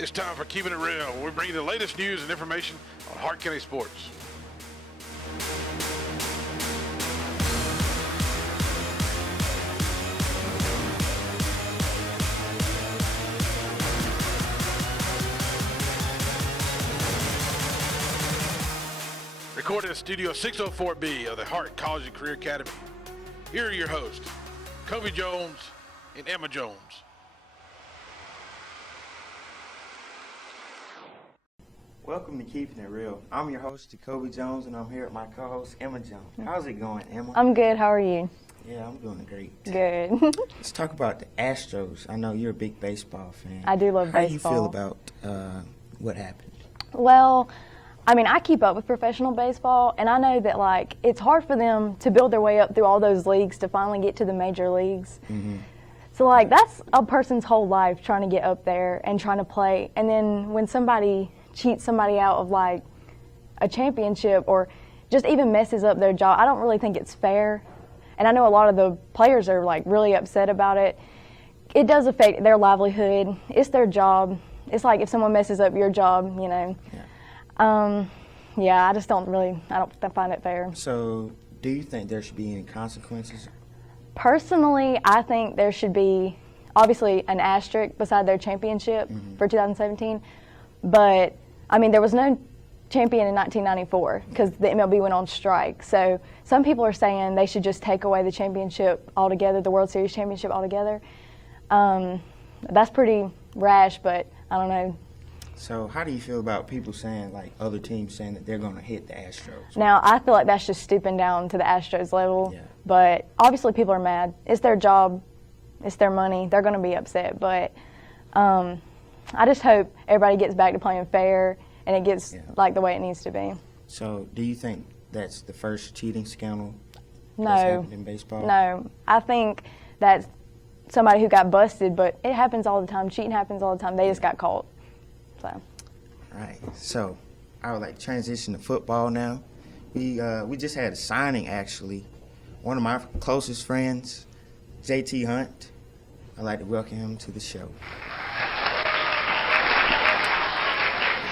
It's time for Keepin It Real. We bring you the latest news and information on Hart County sports. Recorded at Studio 604B of the Hart College and Career Academy. Here are your hosts, Jacobi Jones and Emma Jones. Welcome to Keepin It Real. I'm your host, Jacobi Jones, and I'm here with my co-host, Emma Jones. How's it going, Emma? I'm good. How are you? Yeah, I'm doing great. Good. Let's talk about the Astros. I know you're a big baseball fan. I do love baseball. How do you feel about what happened? Well, I mean, I keep up with professional baseball, and I know that, like, it's hard for them to build their way up through all those leagues to finally get to the major leagues. Mm-hmm. So, like, that's a person's whole life trying to get up there and trying to play. And then when somebody cheats somebody out of, like, a championship or just even messes up their job, I don't really think it's fair. And I know a lot of the players are, like, really upset about it. It does affect their livelihood. It's their job. It's like if someone messes up your job, you know. Yeah. I just don't find it fair. So, do you think there should be any consequences? Personally, I think there should be, obviously, an asterisk beside their championship for 2017. But, I mean, there was no champion in 1994 because the MLB went on strike. So some people are saying they should just take away the championship altogether, the World Series championship altogether. That's pretty rash, but I don't know. So how do you feel about people saying, like, other teams saying that they're going to hit the Astros? Now, I feel like that's just stooping down to the Astros level. Yeah. But obviously people are mad. It's their job. It's their money. They're going to be upset. But I just hope everybody gets back to playing fair and it gets like the way it needs to be. So do you think that's the first cheating scandal that's happened in baseball? No. I think that's somebody who got busted, but it happens all the time. Cheating happens all the time. They just got caught. So. All right. So I would like to transition to football now. We just had a signing, actually. One of my closest friends, JT Hunt. I'd like to welcome him to the show.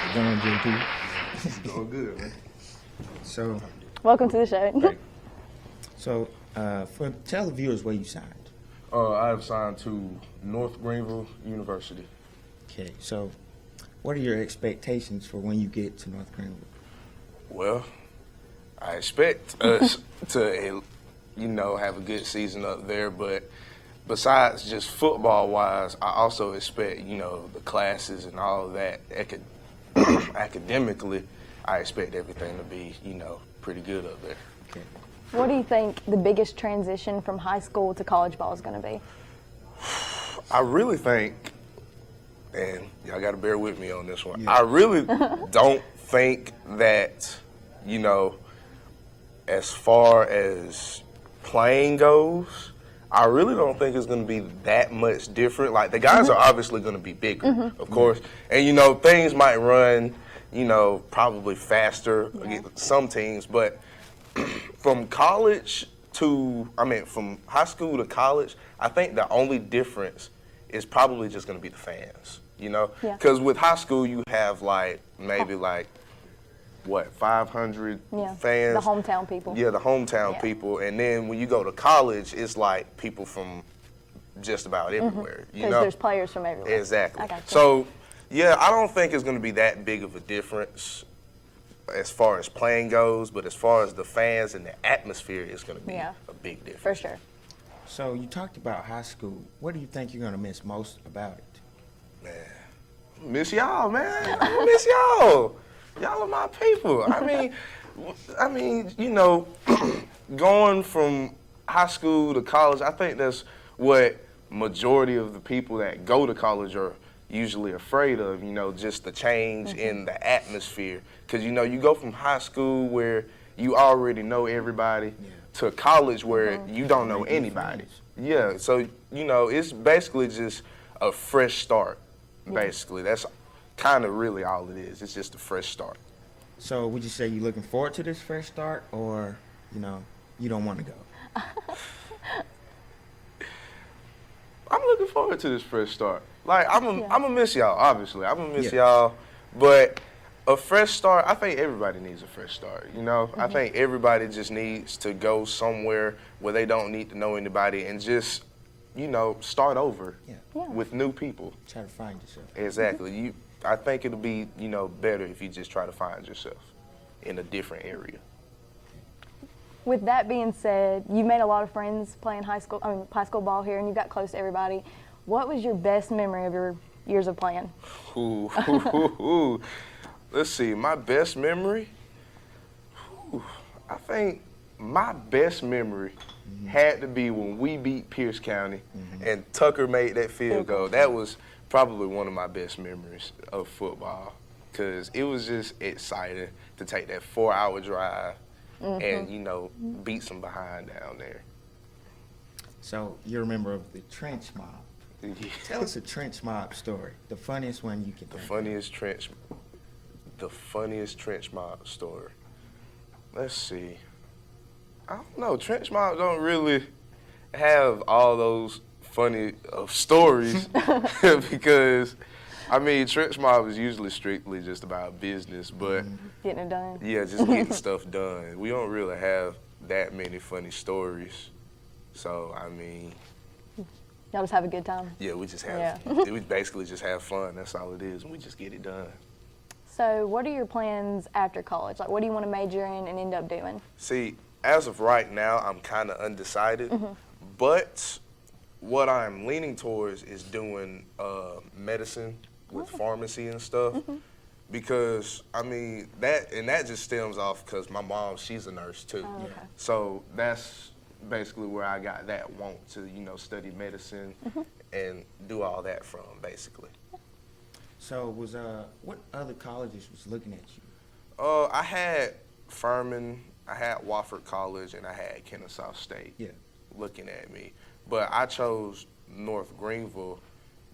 How's it going, JT? It's going good, man. So, welcome to the show. Thank you. So, tell the viewers where you signed. I have signed to North Greerwille University. Okay. So, what are your expectations for when you get to North Greerwille? Well, I expect us to, have a good season up there, but besides just football-wise, I also expect, the classes and all of that. Academically, I expect everything to be, pretty good up there. Okay. What do you think the biggest transition from high school to college ball is going to be? I really think, and y'all got to bear with me on this one, Yeah. I really don't think that, as far as playing goes, I really don't think it's going to be that much different. Like, the guys are obviously going to be bigger, of course. And, things might run, probably faster against some teams. But from from high school to college, I think the only difference is probably just going to be the fans, Yeah. Because with high school, you have, maybe 500 fans. The hometown people. Yeah, the hometown people. And then when you go to college, it's like people from just about everywhere. Because there's players from everywhere. Exactly. I got you. So, I don't think it's going to be that big of a difference as far as playing goes, but as far as the fans and the atmosphere, it's going to be a big difference. For sure. So you talked about high school. What do you think you're going to miss most about it? Man, I miss y'all, man. I miss y'all. Y'all are my people. I mean, going from high school to college, I think that's what majority of the people that go to college are usually afraid of, just the change in the atmosphere. Because, you go from high school where you already know everybody to college where you don't know anybody. Yeah, so, it's basically just a fresh start, basically. That's kind of really all it is. It's just a fresh start. So would you say you're looking forward to this fresh start, or, you don't want to go? I'm looking forward to this fresh start. Like, I'm gonna miss y'all, obviously. I'm gonna miss Yeah. y'all, but a fresh start, I think everybody needs a fresh start, you know? I think everybody just needs to go somewhere where they don't need to know anybody and just, you know, start over with new people. Try to find yourself. Exactly. I think it'll be, you know, better if you just try to find yourself in a different area. With that being said, you made a lot of friends playing high school ball here, and you got close to everybody. What was your best memory of your years of playing? Ooh. Let's see, my best memory? I think my best memory had to be when we beat Pierce County and Tucker made that field goal. That was probably one of my best memories of football because it was just exciting to take that 4-hour drive and, you know, beat some behind down there. So you're a member of the trench mob. Yeah. Tell us a trench mob story, the funniest one you can think of. The funniest trench mob story. Let's see. I don't know. Trench mob don't really have all those funny stories because, I mean, trench mob is usually strictly just about business, but Getting it done. yeah, just getting stuff done. We don't really have that many funny stories. So, I mean, Y'all just have a good time. yeah, we just have, Yeah. we basically just have fun. That's all it is, and we just get it done. So what are your plans after college? Like, what do you want to major in and end up doing? See, as of right now, I'm kind of undecided, but what I'm leaning towards is doing medicine with pharmacy and stuff, because, I mean, that just stems off because my mom, she's a nurse too. Oh, okay. So that's basically where I got that want to, you know, study medicine and do all that from, basically. So what other colleges was looking at you? I had Furman, I had Wofford College, and I had Kennesaw State looking at me. But I chose North Greenville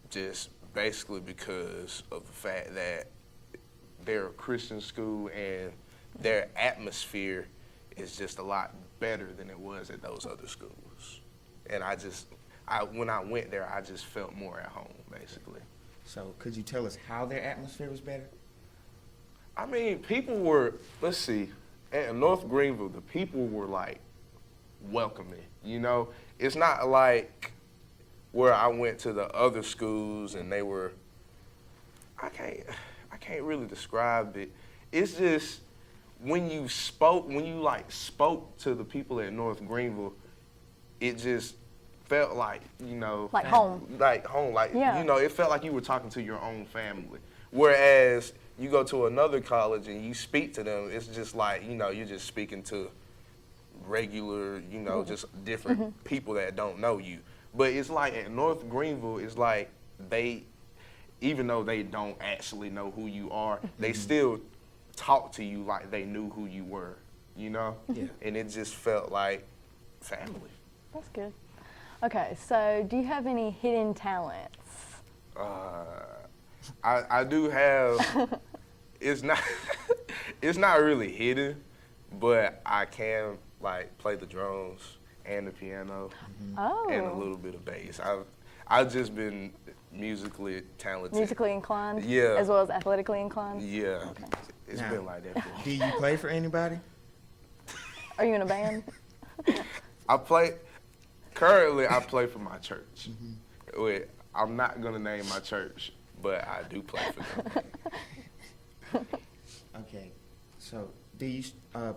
just basically because of the fact that they're a Christian school and their atmosphere is just a lot better than it was at those other schools. And when I went there, I just felt more at home, basically. So could you tell us how their atmosphere was better? I mean, people were, let's see, at North Greenville, the people were like welcoming, you know? It's not like where I went to the other schools and they were, I can't really describe it. It's just when you spoke to the people at North Greenville, it just felt like, you know, Like home. Like home, like, you know, it felt like you were talking to your own family. Whereas you go to another college and you speak to them, it's just like, you know, you're just speaking to regular, you know, just different people that don't know you. But it's like at North Greenville, it's like even though they don't actually know who you are, they still talk to you like they knew who you were, you know? Yeah. And it just felt like family. That's good. Okay, so do you have any hidden talents? I do have, it's not really hidden, but I can like play the drums and the piano and a little bit of bass. I've just been musically talented. Musically inclined? Yeah. As well as athletically inclined? Yeah. Okay. It's Now, been like that for me. Do you play for anybody? Are you in a band? Currently I play for my church. Wait, I'm not gonna name my church, but I do play for them. Okay. So do you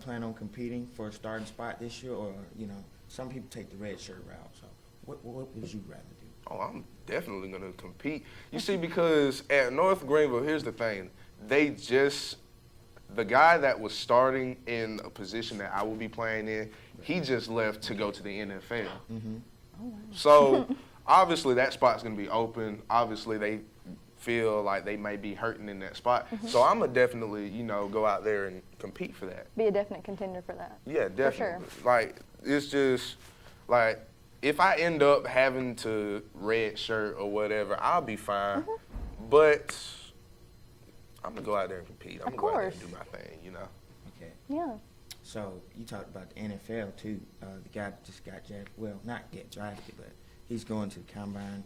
plan on competing for a starting spot this year, or, you know, some people take the red shirt route, so what would you rather do? Oh, I'm definitely gonna compete. You see, because at North Greenville, here's the thing. The guy that was starting in a position that I will be playing in, he just left to go to the NFL. So obviously that spot's gonna be open. Obviously they feel like they may be hurting in that spot. So I'm gonna definitely, you know, go out there and compete for that. Be a definite contender for that. Yeah, definitely. For sure. Like, it's just like, if I end up having to red shirt or whatever, I'll be fine. But I'm gonna go out there and compete. I'm gonna go out there and do my thing, you know. Okay. Yeah. So you talked about the NFL too. The guy just got drafted. Well, not get drafted, but he's going to the combine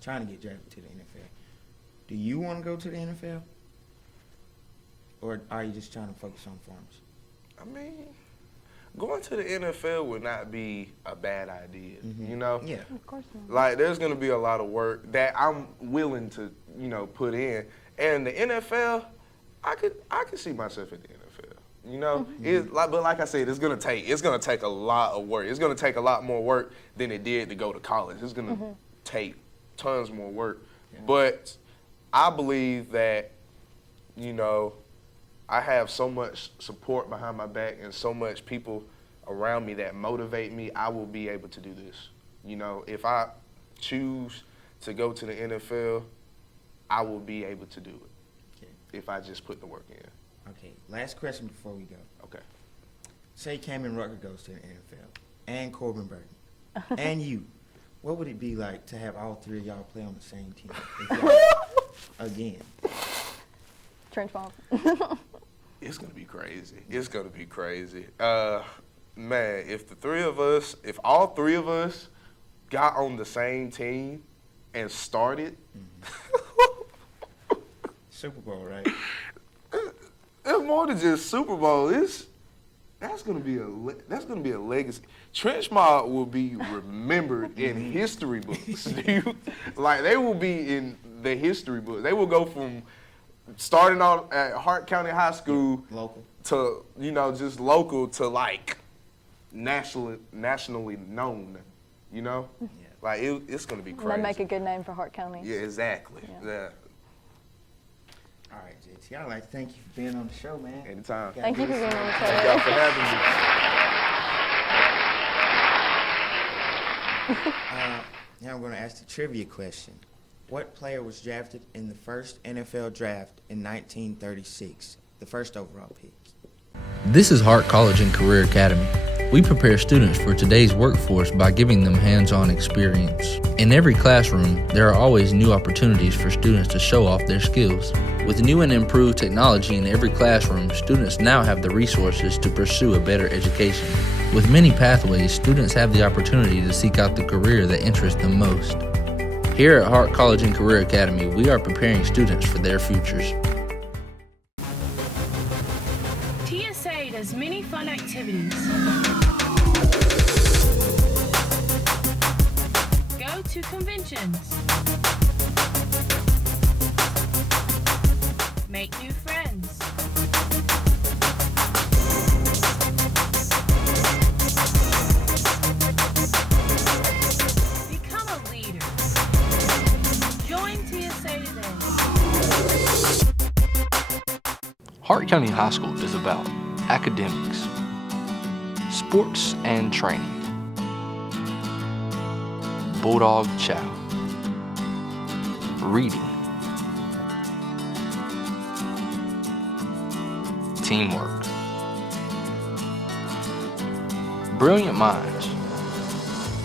trying to get drafted to the NFL. Do you want to go to the NFL? Or are you just trying to focus on farms? I mean, going to the NFL would not be a bad idea, you know? Yeah. Of course not. Like, there's going to be a lot of work that I'm willing to, put in. And the NFL, I could see myself in the NFL. But like I said, it's gonna take a lot of work. It's gonna take a lot more work than it did to go to college. It's gonna take tons more work. Yeah. But I believe that, I have so much support behind my back and so much people around me that motivate me. I will be able to do this. If I choose to go to the NFL, I will be able to do it. Okay. If I just put the work in. Okay, last question before we go. Okay. Say Cameron Rucker goes to the NFL, and Corbin Burton, and you. What would it be like to have all three of y'all play on the same team again? Trench bomb. It's gonna be crazy. It's gonna be crazy. Man, if all three of us got on the same team and started, Super Bowl, right? It's more than just Super Bowl. That's gonna be a legacy. Trench Mob will be remembered in history books. They will be in the history books. They will go from starting out at Hart County High School, local, to just local to nationally known. Yeah. It's gonna be crazy. They make a good name for Hart County. Yeah, exactly. Yeah. All right, JT, I'd like to thank you for being on the show, man. Anytime. Thank you for being on the show. Thank y'all for having me. Now I'm going to ask the trivia question. What player was drafted in the first NFL draft in 1936, the first overall pick? This is Hart College and Career Academy. We prepare students for today's workforce by giving them hands-on experience. In every classroom, there are always new opportunities for students to show off their skills. With new and improved technology in every classroom, students now have the resources to pursue a better education. With many pathways, students have the opportunity to seek out the career that interests them most. Here at Hart College and Career Academy, we are preparing students for their futures. TSA does many fun activities. Go to conventions. Make new friends. Become a leader. Join TSA today. Hart County High School is about academics, sports and training, bulldog chow, reading, teamwork, brilliant minds,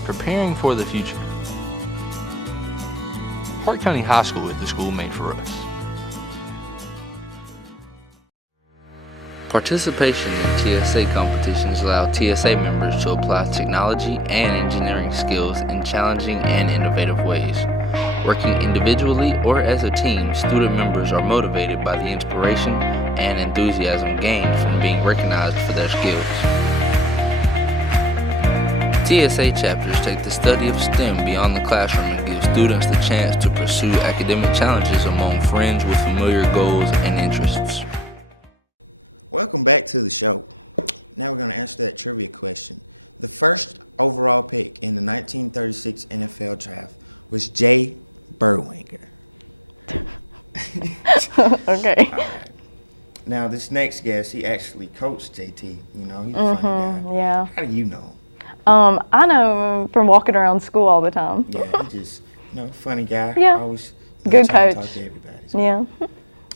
preparing for the future. Hart County High School is the school made for us. Participation in TSA competitions allow TSA members to apply technology and engineering skills in challenging and innovative ways. Working individually or as a team, student members are motivated by the inspiration and enthusiasm gained from being recognized for their skills. TSA chapters take the study of STEM beyond the classroom and give students the chance to pursue academic challenges among friends with familiar goals and interests. Welcome back to the show. Now we're going to answer that trivia question. The first overall pick in the 1936 NFL draft was Jay Berwanger. Okay. All right. Now this next guest, he actually coached JT. You know, he's a funny guy. Yeah. How do you know him? I know him from walking around school all the time. Yeah, he just, funny guy. Yeah. Always good trying to coach. talk to everybody. So Yeah.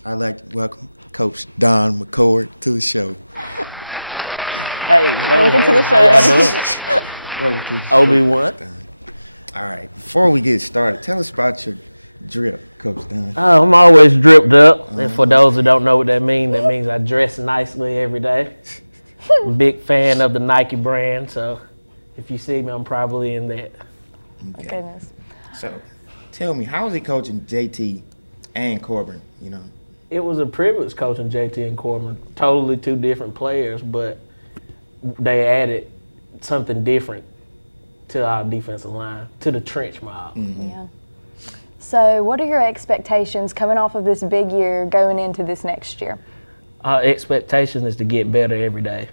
I'd like to welcome Coach Don McCord to the show. Hey, Welcome to the show. How y'all doing? Obi-Wan. All right, before we get started, tell us about your drip, Coach Don. I'm always dripped up. And for those who don't know what that means I dress nicely every day. I'm a big fan of the Nike brand, so if you see me, I'm probably in that. Goodness. So, Tell me, how was it coaching JT and Corbin, you know? It was a privilege coaching JT and Corbin. Totally two different players, but they added something different to our defensive line, to the trench mob. Mm-hmm. Yeah. So what are your expectations coming off of this big year going into this next year? Our expectation is to get better every day,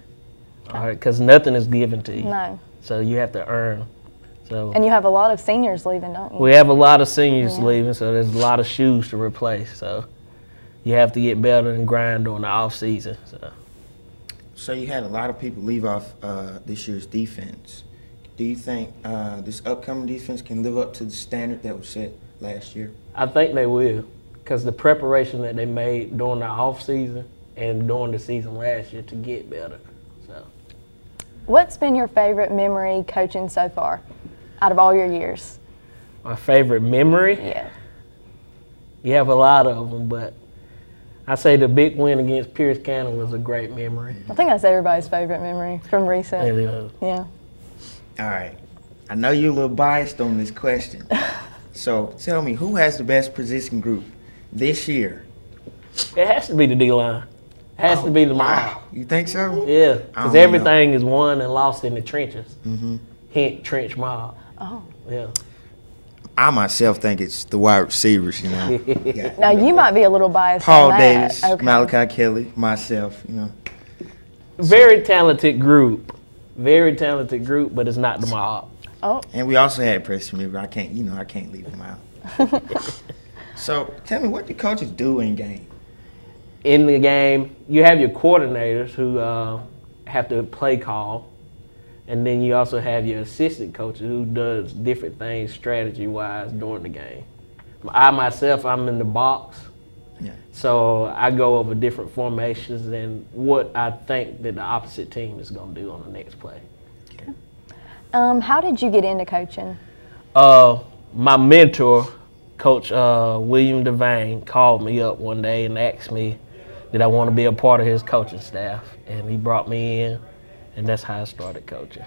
all right? Because nothing is given to you. No. So you have to earn. So And you have a lot of seniors leaving, don't you? we have a lot of seniors leaving, so there's a lot of shoes to replace. So you have to get better and grind during the off season. So you had a lot of people leave off this year's defense. Do you think this upcoming defense can live up to the standard that was set last year? I think they will, because the preparation that they made during the off season and during the season last year to get better. So What's been your favorite memory coaching so far out of all your years? my favorite memory, Yeah. you have a lot of them, but I say the big win against Pierce County was a great memory. I think that's everybody's favorite memory from recent. It was. Yeah. All right. I know you're a little biased on this question. So tell me, who has the best position group this year? It has to be the D-line. It has to be the mob. Wow. You think so? Yeah, I because don't everything is won and lost in the trenches. Mm-hmm. Hint, trench mob. Oh. Yeah. I myself think it's the wide receivers, you know. Yeah. Now you might be a little biased Paul on that. Davis, Okay. Malachi Kelly, myself, you know. Very talented group. Very talented group, but it's not the mob. Oh. And we also had Preston River. I can't leave him out. So tell me, what do coaches do in game? In the game, you have your coordinators who have to play call, and then you also have your assistant coaches who does different things strategy-wise during the game. I myself, I'm in the box, Yeah. so I go over different formations and what I think that the opposite team is going to do on the next play. How did you get into coaching? My mentor, Coach William Devane, called me up one day and asked me did I want to be a part of his coaching staff, and he brought me in, and that's how I started coaching.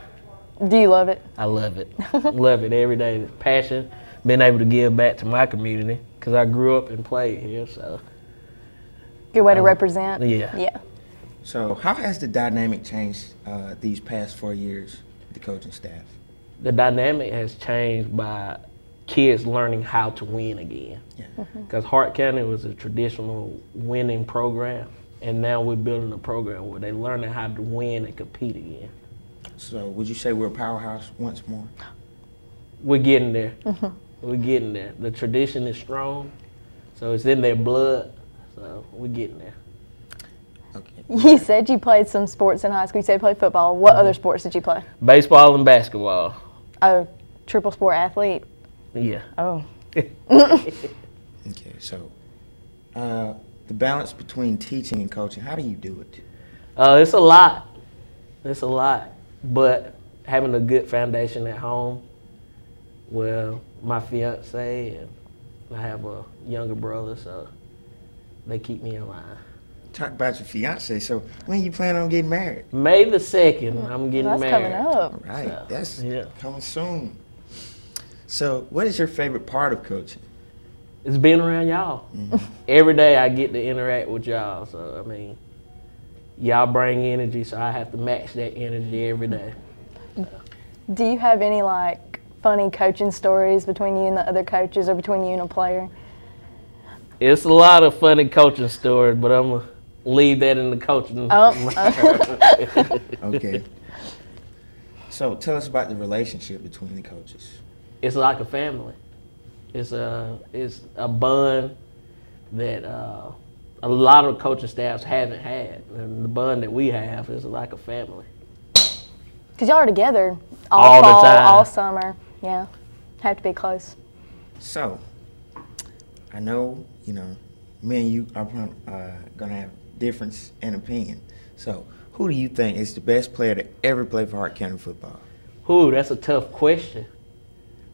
Do you love it? I love it. Love it every day. The passion, being able to give back to my community, because I grew up and played here, so. Good way to represent? Yeah. Yeah. So how has the dynamic changed these past 4 years, the coaching staff? The dynamic has changed by kids learning how to win again. Yeah. Because Hart County was a traditional winning program, and now we're building a program where they're learning how to win and compete again. So would you say we're a powerhouse once more? We're getting there. We're getting there. The tradition is strong, so it's in their blood, so we're getting there. Okay. You said you played some sports in high school. You said you played football. What other sports did you play? Baseball and basketball. Oh, triple sport athlete. Yeah. Oh. Okay, so the balance between teaching and coaching, how do you do it? It's a lot. It's a lot. But having a good foundation at home, well, my fiance and I have a younger brother, so they keep me in line. Talk about your fiance. So when you plan on getting married? May the 2nd, I'm getting That's married. coming up. All right, So, that's yeah. coming soon. So what is your favorite part of coaching? It's being around y'all. Every day I get to interact with y'all, so I mean, y'all bring energy, so I have to match that energy every day. Do you have any like funny coaching stories between you and the other coaches or between you and a player? It's a lot of funny coaching stories, but I'm going to leave that in the coaching. Okay. So tell us about the relationship between the coaches. It's like a family. It's a bond that a lot of coaching staffs haven't had, and the bond that we have is like a family. Because y'all are together All all the fall, time. all summer. Yeah. Have to be close. So I know, me and you are going to have difference in opinion. So who do you think is the best player to ever play for Hart County football? Ooh, that's a tough question.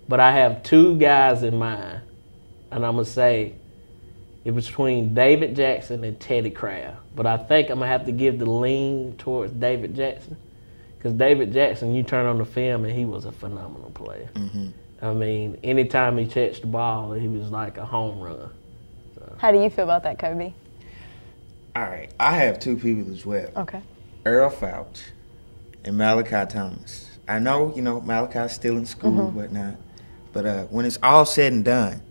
But I have two guys in mind, and I'm going to say it's between David Jackson and Teddy Craft. But I think I'm going to have to give the lean towards David Jackson, because David Jackson, you turn on the film, and he was a phenomenal player. I mean, anytime he touched the ball, he was like a home run. How do you feel about that, Kobe? All right, I have two people as well. Okay. Earl Fouch and Malachi Thomas. I know, Malachi's still in school and whatnot, but when it's all said and done,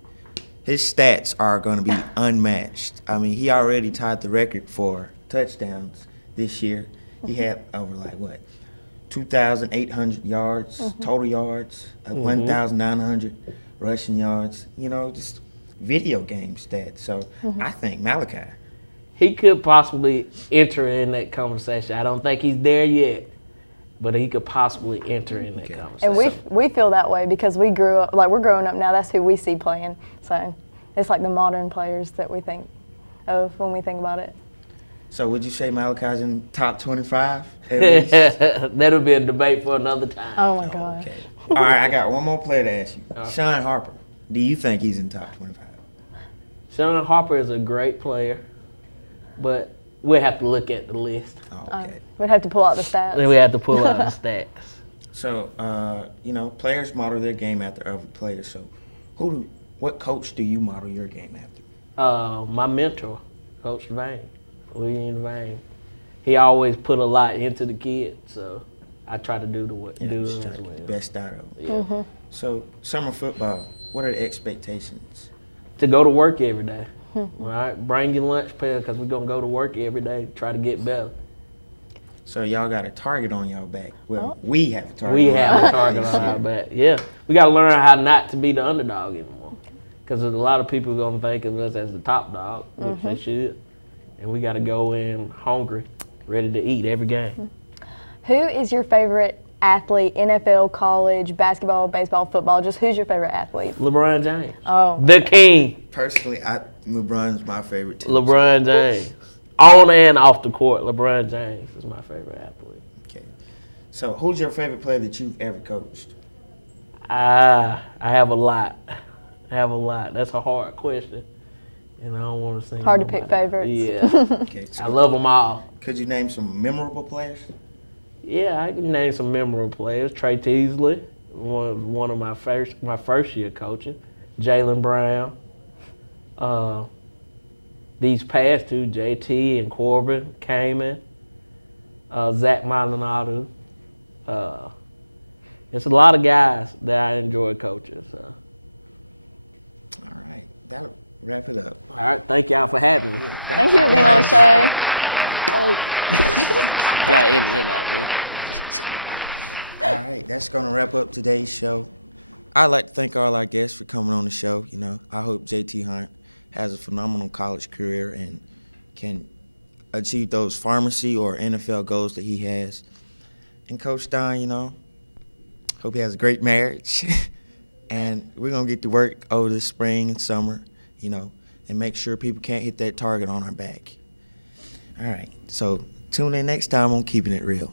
his stats are going to be unmatched. I mean, he already tied the record for touchdowns this year. He had over 2,800 yards, total yards, 1,900 rushing yards, just video game stats. So I think Malachi. He could possibly enter in that conversation. I don't think he's there yet, but he could possibly enter in that conversation. And we feel that way because we grew up, we're growing up now, that's who we see playing. So it's like the modern players that we think of when we think about it. So would you say Malachi's in top 25 at least? That'll be a debate for another time. Oh my God. Okay. All right, I got one more player to ask you. Sean Harper. Do you think he's in top 25? Sean Harper is a great player, but we'll have to look at the list. Okay. We'd have to pull out the stats. Then we have to pull out the stats. So, players model their game after other players. So, what coach do you model your game after? My mentor, Coach Vane, William Vane. He always put a lot into the kids, so I try to do as well. The best out of them. Yeah. So, summer football, what are the expectations? To go to work every day. All right, bring your lunch pail because we're going to go to work every day, try to get better. So y'all got a target on y'all back. Well, we have a target. We have a target on our back. Yeah, we got to learn how not to be the underdog anymore, because there's a lot of people going to think of us as the top dog, which they should, and we got to go in hungry, ready to eat every game. Who is your favorite athlete, NFL, college, basketball, baseball, football? Just who's your favorite athlete? LeBron James. Oh. The king. Personally, LeBron's my favorite too. LeBron James. On and off the court, LeBron James is my favorite athlete. Okay. So who's your favorite player that you've ever coached? I have a lot. That's a hard question. And I don't want to say hard to pick favorites. Yeah. Okay. So I love them all. Could you name some memorable players? Yeah, I can name some memorable players. Trey Teasley, one of my first year coaching. Jaylen Brown. These past two, JT and Corbin, Kamen, Zach Maldonado. It's a lot of guys that I enjoy coaching. So. All right, that'll wrap it up. All right, thank y'all for having me. Thank you for being on the show. Gotta edit it out there. All right, that's going to wrap up today's show. I'd like to thank all our guests for coming on the show. I hope JT Hunt has a phenomenal college career and can achieve those pharmacy or NFL goals that he has. And Coach Don, hope he has a great marriage. And we're going to get to work over this spring and summer, and make sure people can't hit that target on our back. All right, so tune in next time on Keepin' It Real.